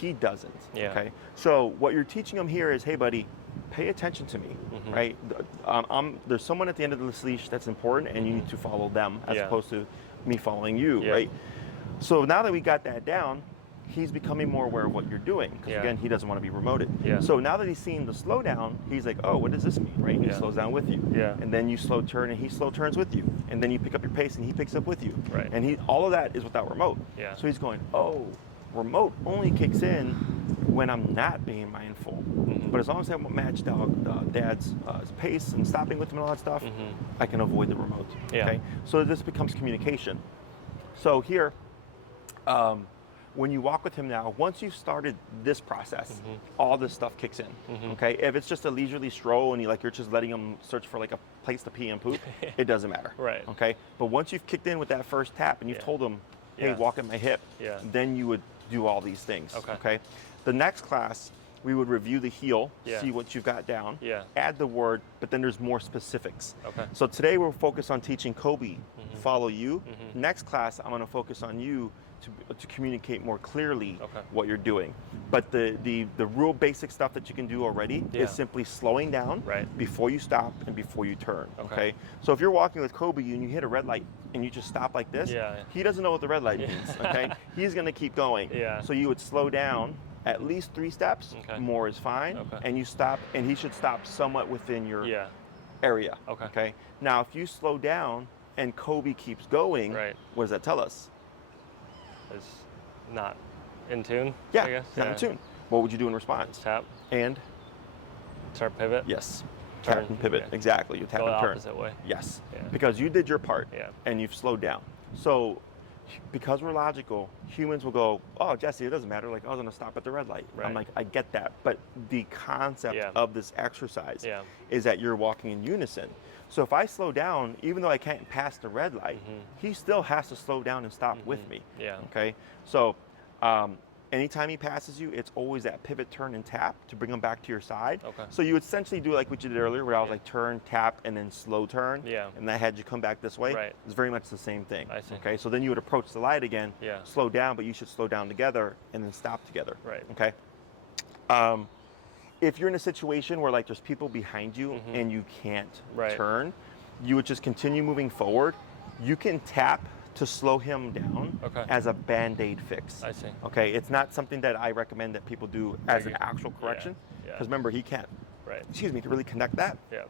He doesn't. Yeah. Okay. So what you're teaching him here is, hey, buddy, pay attention to me. Right. There's someone at the end of this leash that's important, and you need to follow them as Yeah. opposed to me following you. Yeah. Right. So now that we got that down, he's becoming more aware of what you're doing. Because Yeah. again, he doesn't want to be remoted. Yeah. So now that he's seeing the slowdown, he's like, oh, what does this mean, right? And he Yeah. slows down with you. Yeah. And then you slow turn and he slow turns with you. And then you pick up your pace and he picks up with you. Right. And all of that is without remote. Yeah. So he's going, oh, remote only kicks in when I'm not being mindful. But as long as I match dad's pace and stopping with him and all that stuff, I can avoid the remote. Yeah. Okay. So this becomes communication. So here, when you walk with him now, once you've started this process, all this stuff kicks in. Okay. If it's just a leisurely stroll and you're just letting him search for like a place to pee and poop, it doesn't matter. Right. Okay. But once you've kicked in with that first tap and you've Yeah. told him, hey, Yeah. walk at my hip, Yeah. then you would do all these things. Okay. Okay. The next class, we would review the heel, Yeah. see what you've got down, Yeah. add the word, but then there's more specifics. Okay. So today we're focused on teaching Kobe, follow you. Next class, I'm going to focus on you to communicate more clearly Okay. what you're doing. But the real basic stuff that you can do already Yeah. is simply slowing down Right. before you stop and before you turn. Okay. Okay. So if you're walking with Kobe and you hit a red light and you just stop like this, Yeah. he doesn't know what the red light means. Okay. He's going to keep going. Yeah. So you would slow down at least 3 steps. Okay. More is fine. Okay. And you stop, and he should stop somewhat within your Yeah. area. Okay. Okay. Now, if you slow down and Kobe keeps going, Right. what does that tell us? It's not in tune. Yeah, I guess. not in tune. What would you do in response? Tap. And Start pivot. yes, Turn. tap and pivot. Yeah. Exactly. You tap Go the and turn. opposite way. Yes, Yeah. because you did your part. Yeah. And you've slowed down. So, because we're logical, humans will go, "Oh, Jesse, it doesn't matter. Like, I was gonna stop at the red light." I'm Right. like, I get that, but the concept Yeah. of this exercise Yeah. is that you're walking in unison. So if I slow down, even though I can't pass the red light, he still has to slow down and stop with me. Yeah. Okay. So, anytime he passes you, it's always that pivot, turn, and tap to bring him back to your side. Okay. So you would essentially do like what you did earlier, where I was Yeah. like turn, tap, and then slow turn. Yeah. And that had you come back this way. Right. It's very much the same thing. I see. Okay. So then you would approach the light again. Yeah. Slow down, but you should slow down together and then stop together. Right. Okay. If you're in a situation where like there's people behind you and you can't Right. turn, you would just continue moving forward. You can tap to slow him down Okay. as a band-aid fix. I see. Okay, it's not something that I recommend that people do as an actual correction, Yeah. because remember, he can't, Right. to really connect that. Yeah.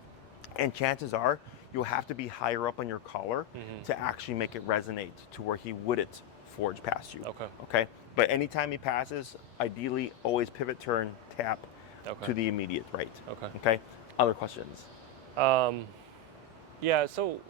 And chances are you'll have to be higher up on your collar to actually make it resonate to where he wouldn't forge past you. Okay. Okay. But anytime he passes, ideally always pivot, turn, tap Okay. to the immediate right. Okay. Okay. Other questions? Yeah, so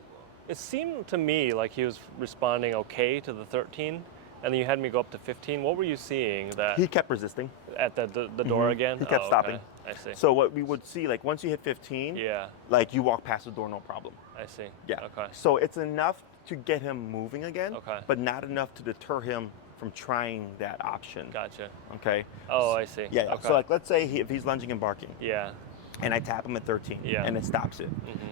it seemed to me like he was responding okay to the 13, and then you had me go up to 15. What were you seeing that He kept resisting. at the door again? He kept Oh, stopping. Okay. I see. So what we would see, like once you hit 15, Yeah, like you walk past the door, no problem. I see. Yeah. Okay. So it's enough to get him moving again, Okay. but not enough to deter him from trying that option. Gotcha. Okay. Oh, I see. Yeah. Okay. So like, let's say if he's lunging and barking, Yeah. and I tap him at 13, Yeah. and it stops it.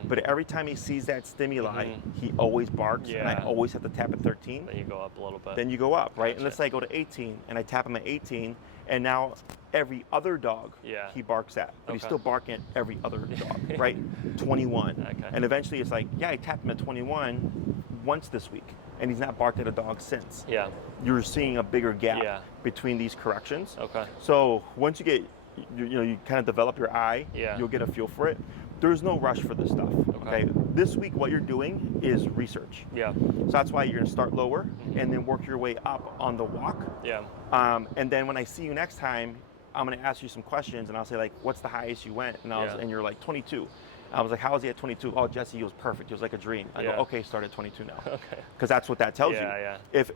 But every time he sees that stimuli, he always barks, and I Yeah. always have to tap at 13. Then you go up a little bit. Then you go up, right? And Gotcha. let's say I go to 18, and I tap him at 18, and now every other dog Yeah. he barks at, but he's Okay. still barking at every other dog, right? 21. Okay. And eventually it's like, yeah, I tapped him at 21 once this week, and he's not barked at a dog since. Yeah. You're seeing a bigger gap Yeah. between these corrections. Okay. So once you get, you kind of develop your eye, Yeah. you'll get a feel for it. There's no rush for this stuff. Okay. This week, what you're doing is research. Yeah. So that's why you're gonna start lower and then work your way up on the walk. Yeah. And then when I see you next time, I'm gonna ask you some questions, and I'll say like, "What's the highest you went?" And Yeah. and you're like 22. I was like, how is he at 22? Oh, Jesse, he was perfect. He was like a dream. I go, Yeah. okay, start at 22 now. Okay. Because that's what that tells you. Yeah. If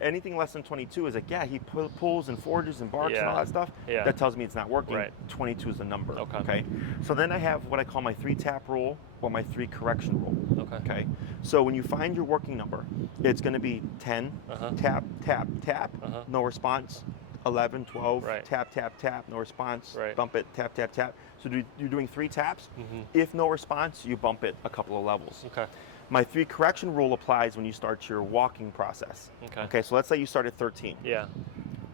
anything less than 22 is like, yeah, he pulls and forges and barks and all Yeah. that stuff, Yeah. that tells me it's not working. Right. 22 is the number. Okay. So then I have what I call my 3-tap rule or my 3 correction rule. Okay. So when you find your working number, it's going to be 10, tap, tap, tap, no response. 11, 12, Right. tap, tap, tap, no response, Right. bump it, tap, tap, tap. So you're doing 3 taps. If no response, you bump it a couple of levels. Okay. My 3 correction rule applies when you start your walking process. Okay. So let's say you start at 13. Yeah.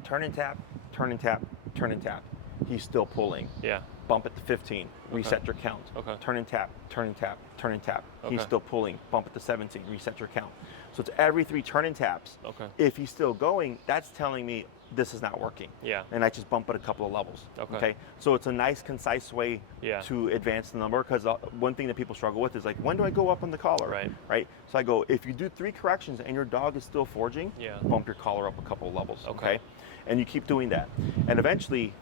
Turn and tap, turn and tap, turn and tap. He's still pulling. Yeah. Bump it to 15, reset your count. Okay. Turn and tap, turn and tap, turn and tap. He's Okay. still pulling. Bump it to 17, reset your count. So it's every 3 turn and taps. Okay. If he's still going, that's telling me this is not working. Yeah. And I just bump it a couple of levels. Okay. So it's a nice, concise way Yeah. to advance the number, because one thing that people struggle with is like, when do I go up on the collar? Right. So I go, if you do 3 corrections and your dog is still forging, Yeah. bump your collar up a couple of levels. Okay. And you keep doing that. And eventually,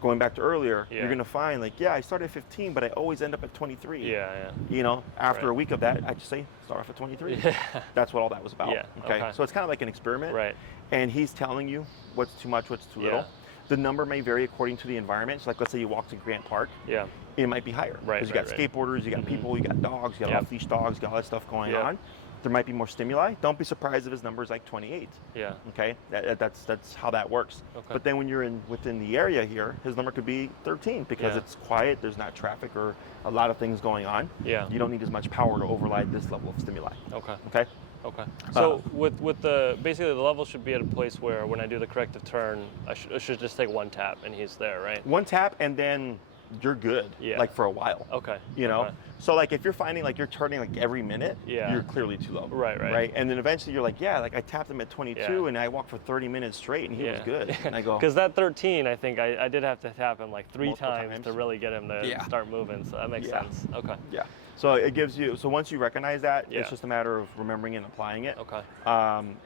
going back to earlier, Yeah. you're going to find like, yeah, I started at 15, but I always end up at 23. Yeah. You know, after Right. a week of that, I just say, start off at 23. Yeah. That's what all that was about. Yeah, okay. So it's kind of like an experiment. Right. And he's telling you what's too much, what's too little. Yeah. The number may vary according to the environment. So like, let's say you walk to Grant Park, Yeah. it might be higher. Right, Because you got right. skateboarders, you got people, you got dogs, you got Yep. off-leash dogs, you got all that stuff going Yep. on. There might be more stimuli. Don't be surprised if his number is like 28. Yeah. Okay, that's how that works. Okay. But then when you're within the area here, his number could be 13 because Yeah. it's quiet. There's not traffic or a lot of things going on. Yeah. You don't need as much power to override this level of stimuli. Okay. Okay. Okay. So with the basically the level should be at a place where when I do the corrective turn, I should just take 1 tap and he's there, right? 1 tap and then you're good. Yeah. Like for a while. Okay. You know. Okay. So like if you're finding like you're turning like every minute, Yeah. you're clearly too low. Right. Right. And then eventually you're like, yeah, like I tapped him at 22 Yeah. and I walked for 30 minutes straight and he was Yeah. good. And I go, Because that 13, I think I did have to tap him like 3 Multiple times times. to really get him to Yeah. start moving. So that makes Yeah. sense. Okay. yeah. So it gives you, so once you recognize that, Yeah. it's just a matter of remembering and applying it. Okay.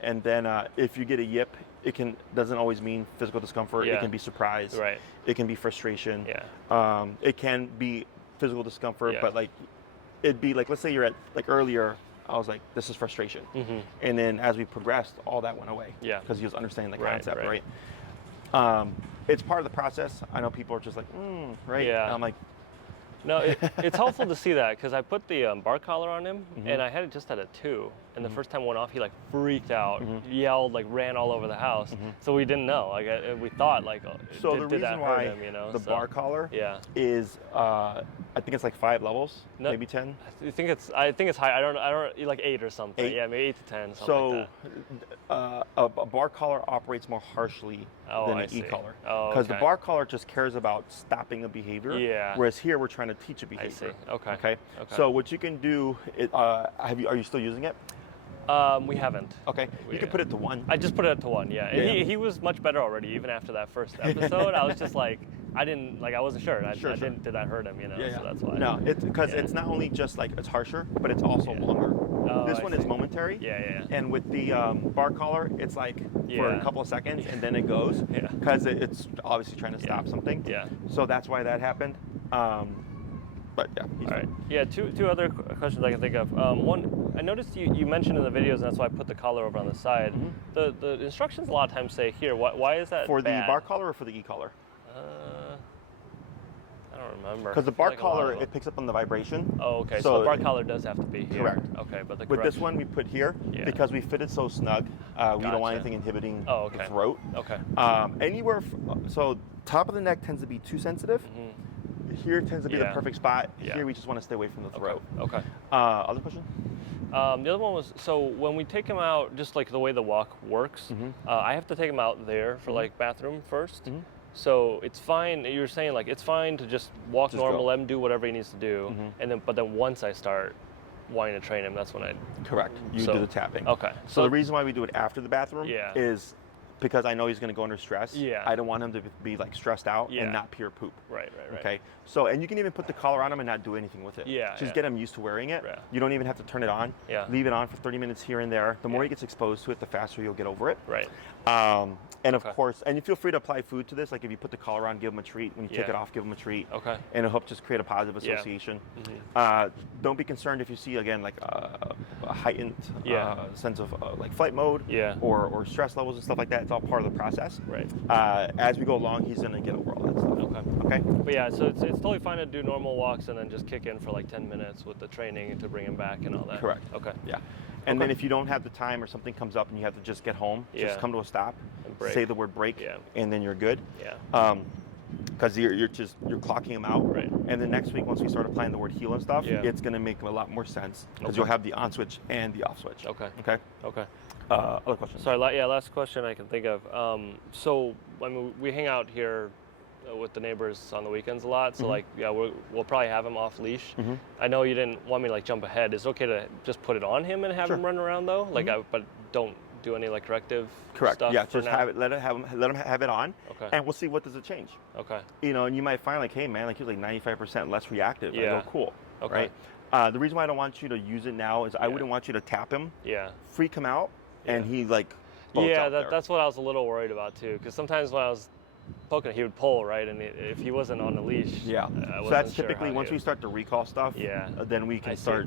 And then if you get a yip, it doesn't always mean physical discomfort. Yeah. It can be surprise. Right. It can be frustration. Yeah. It can be physical discomfort, Yeah. but like it'd be like, let's say you're at like earlier, I was like, this is frustration. And then as we progressed, all that went away. Yeah. Because he was understanding the Right, concept, right. right? It's part of the process. I know people are just like, right? Yeah. And I'm like, No, it's helpful to see that because I put the bar collar on him and I had it just at a 2. And the first time it went off, he like freaked out, yelled, like ran all over the house. So we didn't know. Like we thought like, so did the that reason hurt why him? You know. the So, bar collar Yeah. is, I think it's like 5 levels, No. maybe 10. I think it's high. I don't like 8 or something. 8? Yeah, maybe 8 to 10. Something So like a bar collar operates more harshly Oh, than I an see. e-collar. Oh, Because the okay. bar collar just cares about stopping a behavior. Yeah. Whereas here we're trying to teach a I behavior. see. Okay. Okay. Okay. So what you can do, are you still using it? We haven't. Okay. You can put it to 1. I just put it to 1. Yeah. And Yeah. he was much better already, even after that first episode. I was just like, I wasn't sure. Sure. Did that hurt him? You know. So that's why. No, it's because Yeah. it's not only just like it's harsher, but it's also longer. Oh, This I one is see. momentary. Yeah. And with the bar collar, it's like for a Yeah. couple of seconds and then it goes. Yeah. Because it's obviously trying to stop something. Yeah. So that's why that happened. But yeah, he's All right. fine. Yeah. Two other questions I can think of. One, I noticed you mentioned in the videos, and that's why I put the collar over on the side. The instructions a lot of times say here. Why is that For the bad? bar collar or for the e-collar? I don't remember. Because the I feel bar like a lot collar, of them- it picks up on the vibration. Oh, okay. so So the bar collar does have to be here. Correct. Okay, but the With this correction- one, we put here Yeah. because we fit it so snug. We don't want Gotcha. anything inhibiting Oh, the okay. throat. Okay. Anywhere, so top of the neck tends to be too sensitive. Here tends to be the Yeah. perfect spot. Yeah. Here we just want to stay away from the throat. Okay. Other question? The other one was, so when we take him out, just like the way the walk works, I have to take him out there for like bathroom first. So it's fine. You're saying like it's fine to just walk Just normal, go. let him do whatever he needs to do, and but then once I start wanting to train him, that's when I. Correct. You So- do the tapping. Okay. So the reason why we do it after the bathroom Yeah. is because I know he's going to go under stress. Yeah. I don't want him to be like stressed out Yeah. and not pure poop. Right. Okay. So, and you can even put the collar on him and not do anything with it. Yeah, Just yeah. get him used to wearing it. Yeah. You don't even have to turn it on. Yeah. Leave it on for 30 minutes here and there. The more Yeah. he gets exposed to it, the faster you'll get over it. Right. And of Okay. course, and you feel free to apply food to this. Like if you put the collar on, give him a treat. When you take Yeah. it off, give him a treat. Okay. And it'll help just create a positive Yeah. association. Mhm. Don't be concerned if you see, again, like a heightened Yeah. sense of like flight mode Yeah. or stress levels and stuff like that. It's all part of the process. Right. As we go along, he's going to get over all that stuff. Okay. Okay? But yeah, so it's totally fine to do normal walks and then just kick in for like 10 minutes with the training to bring him back and all that. Correct. Okay. Yeah. And Okay. then if you don't have the time or something comes up and you have to just get home, Yeah. just come to a stop, And break. say the word break, Yeah. and then you're good. Yeah. Because you're clocking them out. Right. And then next week, once we start applying the word heal and stuff, Yeah. it's going to make a lot more sense because Okay. you'll have the on switch and the off switch. Okay. Okay. Okay. Other questions? Sorry, last question I can think of. So, I mean, we hang out here with the neighbors on the weekends a lot. So, like, yeah, we'll probably have him off leash. I know you didn't want me to like jump ahead. Is it okay to just put it on him and have Sure. him run around though? Like, but don't do any like corrective Correct. stuff Yeah. for Just now? have it. Let him have it on. Okay. And we'll see what does it change. Okay. And you might find like, hey man, like he's like 95% less reactive. Yeah. I go, cool. Okay. Right. The reason why I don't want you to use it now is I Yeah. wouldn't want you to tap him, Yeah. freak him out, and Yeah. he like boats Yeah, out there. that's what I was a little worried about too. Because sometimes when I was poking, he would pull, right? And if he wasn't on the leash, Yeah. I So wasn't that's sure typically how once he we start to recall stuff. Yeah. Then we I can see. start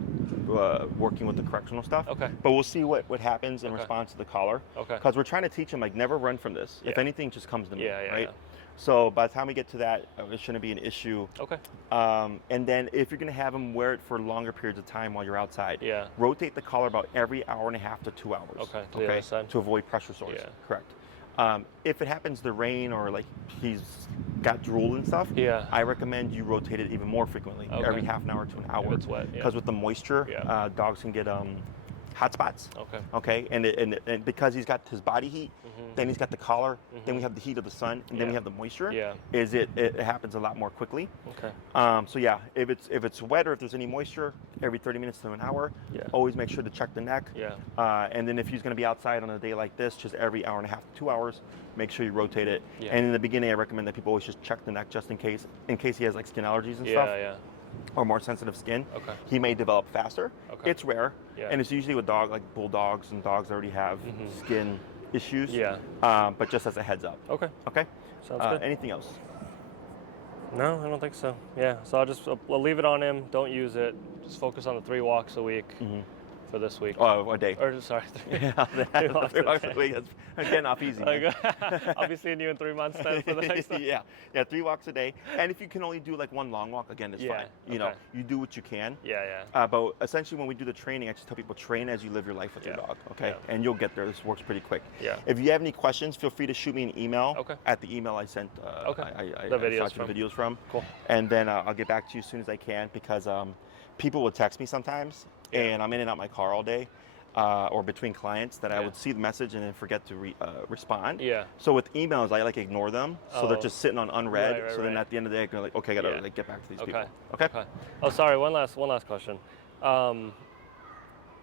working with the correctional stuff. Okay. But we'll see what happens in Okay. response to the collar. Okay. Because we're trying to teach him like never run from this. If Yeah. anything, just comes to me. Yeah, yeah, Right. yeah. So by the time we get to that, it shouldn't be an issue. Okay. And then if you're going to have him wear it for longer periods of time while you're outside, Yeah. rotate the collar about every hour and a half to 2 hours. Okay, to the other side. To avoid pressure sores. Yeah. Correct. If it happens to rain or like he's got drool and stuff, Yeah. I recommend you rotate it even more frequently, Okay. every half an hour to an hour. it's wet, yeah. Because with the moisture, Yeah. dogs can get hot spots. Okay. Okay, and because he's got his body heat, then he's got the collar, then we have the heat of the sun, and then we Yeah. have the moisture. Yeah. It happens a lot more quickly. Okay. So yeah, if it's wet or if there's any moisture, every 30 minutes to an hour, Yeah. always make sure to check the neck. Yeah. And then if he's going to be outside on a day like this, just every hour and a half to 2 hours, make sure you rotate it. Yeah. And in the beginning, I recommend that people always just check the neck just in case he has like skin allergies and Yeah. stuff Yeah. or more sensitive skin. Okay. He may develop faster. Okay. It's rare, Yeah. and it's usually with like bulldogs and dogs that already have skin issues. Yeah. But just as a heads up. Okay. Okay. Sounds good. Anything else? No, I don't think so. Yeah. So I'll leave it on him. Don't use it. Just focus on the 3 walks a week for this week. Oh, a day. Or sorry, 3. Yeah, 3 walks three a walks day. a week. That's getting off easy. man. I'll be seeing you in 3 months then for the next one. Yeah, 3 walks a day. And if you can only do like 1 long walk, again, it's Yeah, fine. You know, okay. you do what you can. Yeah. Yeah. But essentially, when we do the training, I just tell people train as you live your life with your Yeah, dog. Okay, yeah. and you'll get there. This works pretty quick. Yeah. If you have any questions, feel free to shoot me an email. Okay. At the email I sent. Okay. I The videos shot you from. the videos from. Cool. And then I'll get back to you as soon as I can because people will text me sometimes, Yeah. and I'm in and out my car all day. Or between clients that I Yeah. would see the message and then forget to respond. Yeah. So with emails, I like ignore them. So they're Oh. just sitting on unread. Right, so then right. at the end of the day, I go like, okay, I gotta Yeah. like get back to these Okay. people. Okay. Oh, sorry. One last question.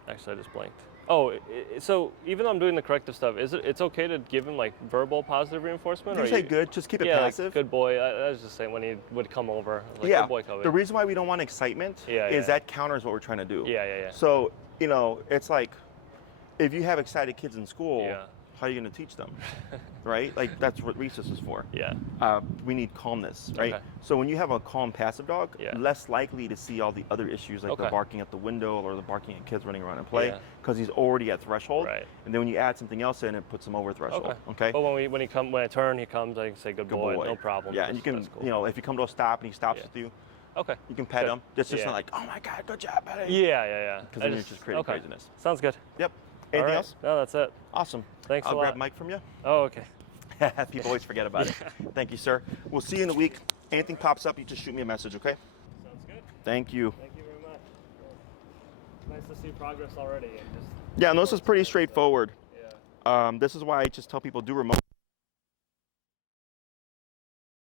Actually, I just blanked. Oh, so even though I'm doing the corrective stuff, it's okay to give him like verbal positive reinforcement? You or say good, just keep it yeah, passive. like, good boy. I was just saying when he would come over, like, Yeah. good boy, Kobe. The reason why we don't want excitement Yeah, is yeah. that counters what we're trying to do. Yeah. So, it's like if you have excited kids in school, Yeah. how are you going to teach them? Right? Like that's what recess is for. Yeah. We need calmness, right? Okay. So when you have a calm passive dog, Yeah. less likely to see all the other issues like the Okay. barking at the window or the barking at kids running around and play Yeah. because he's already at threshold. Right. And then when you add something else in, it puts him over threshold. Okay. But when I turn, he comes. I can say good, Good boy, no problem. Yeah, and you can, That's cool. if you come to a stop and he stops Yeah. with you, Okay. you can pet Good. him. It's just Yeah. not like, oh my God, good job, buddy. Yeah. Because then you're just creating craziness. Sounds good. Yep. All Anything right. else? No, that's it. Awesome. Thanks a I'll lot. grab Mike from you. Oh, okay. People always forget about it. Thank you, sir. We'll see you in a week. Anything pops up, you just shoot me a message, okay? Sounds good. Thank you. Thank you very much. Nice to see progress already. And just Yeah, and this is pretty straightforward. yeah. This is why I just tell people do remote.